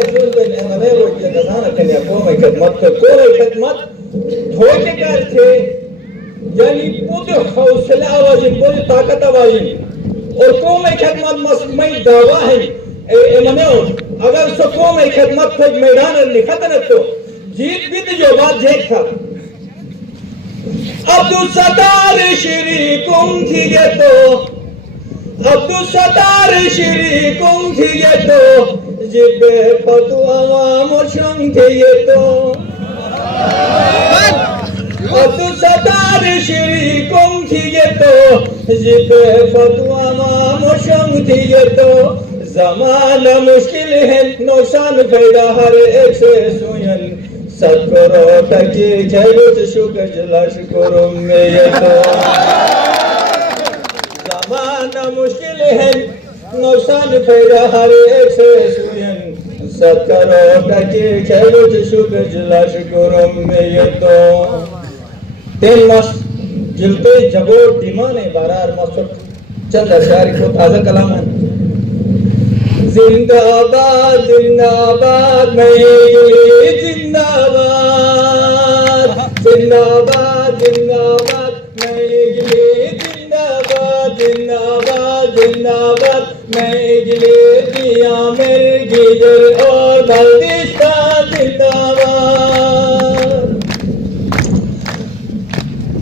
अफरोज भाई ने मने वो किया कसाना कन्या कोई खिदमत थोड़े कर थे यानी पूरे हौसला आवाज़ पूरी ताकत आवाज़ और कौम खिदमत मसमई दावा है मने अगर सो कौम खिदमत थे मैदान लिखत न तो जीत भी जो बात जेक था अब्दुल सत्तार श्री कुम थी ये तो अब्दुल सत्तार श्री कुम थी ये तो जिबे फतुआ मुशंग थी ये तो अब्दुल सत्तार श्री कुम थी ये तो जिबे फतुआ मुशंग थी ये तो ज़माना मुश्किल है नुकसान पैदा हर एक से सुयन सत्करो तकी जरूर शुक्र जला शुक्र में ये तो ज़माना मुश्किल है नुकसान पैदा हर एक से सुयन सत्करो तकी जरूर शुक्र जला शुक्र में ये तो तीन मास जिलते जबो दिमाने बारार मासुर चंद अशारी को ताज़ा कलाम है जिंदाबाद जिंदाबाद मैं जिंदाबाद जिंदाबाद जिंदाबाद मैं जिंदाबाद जिंदाबाद जिंदाबाद मैं दिया मेरे गिजर और बल्दिस्तान जिंदाबाद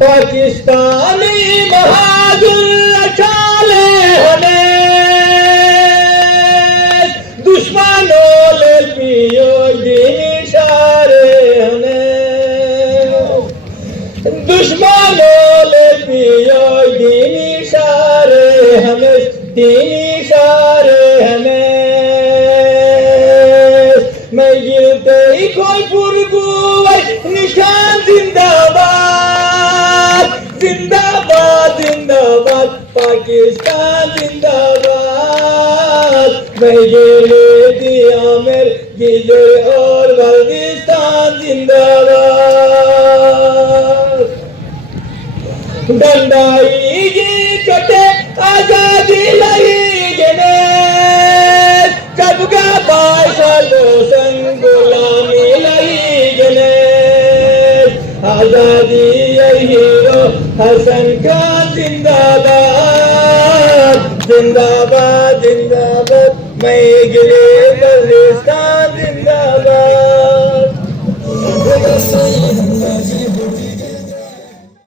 पाकिस्तानी बहादुर अचाले हमें दुश्मनों ले पियो दीनी सारे हमें दीनी सारे हमें मैं गिरते ही कोई पुरगुवाई निशान जिंदाबाद जिंदाबाद जिंदाबाद पाकिस्तान जिंदाबाद मैं गिरे दिया मेरे गिजर और बल्दिस्तान जिंदाबाद डंडाई की कटे आजादी लगी जने कबगा बाइसालो संग गुलामी लगी जने आजादी हीरो हसन खान जिंदाबाद जिंदाबाद जिंदाबाद मैं गिरे बल्दिस्तान जिंदाबाद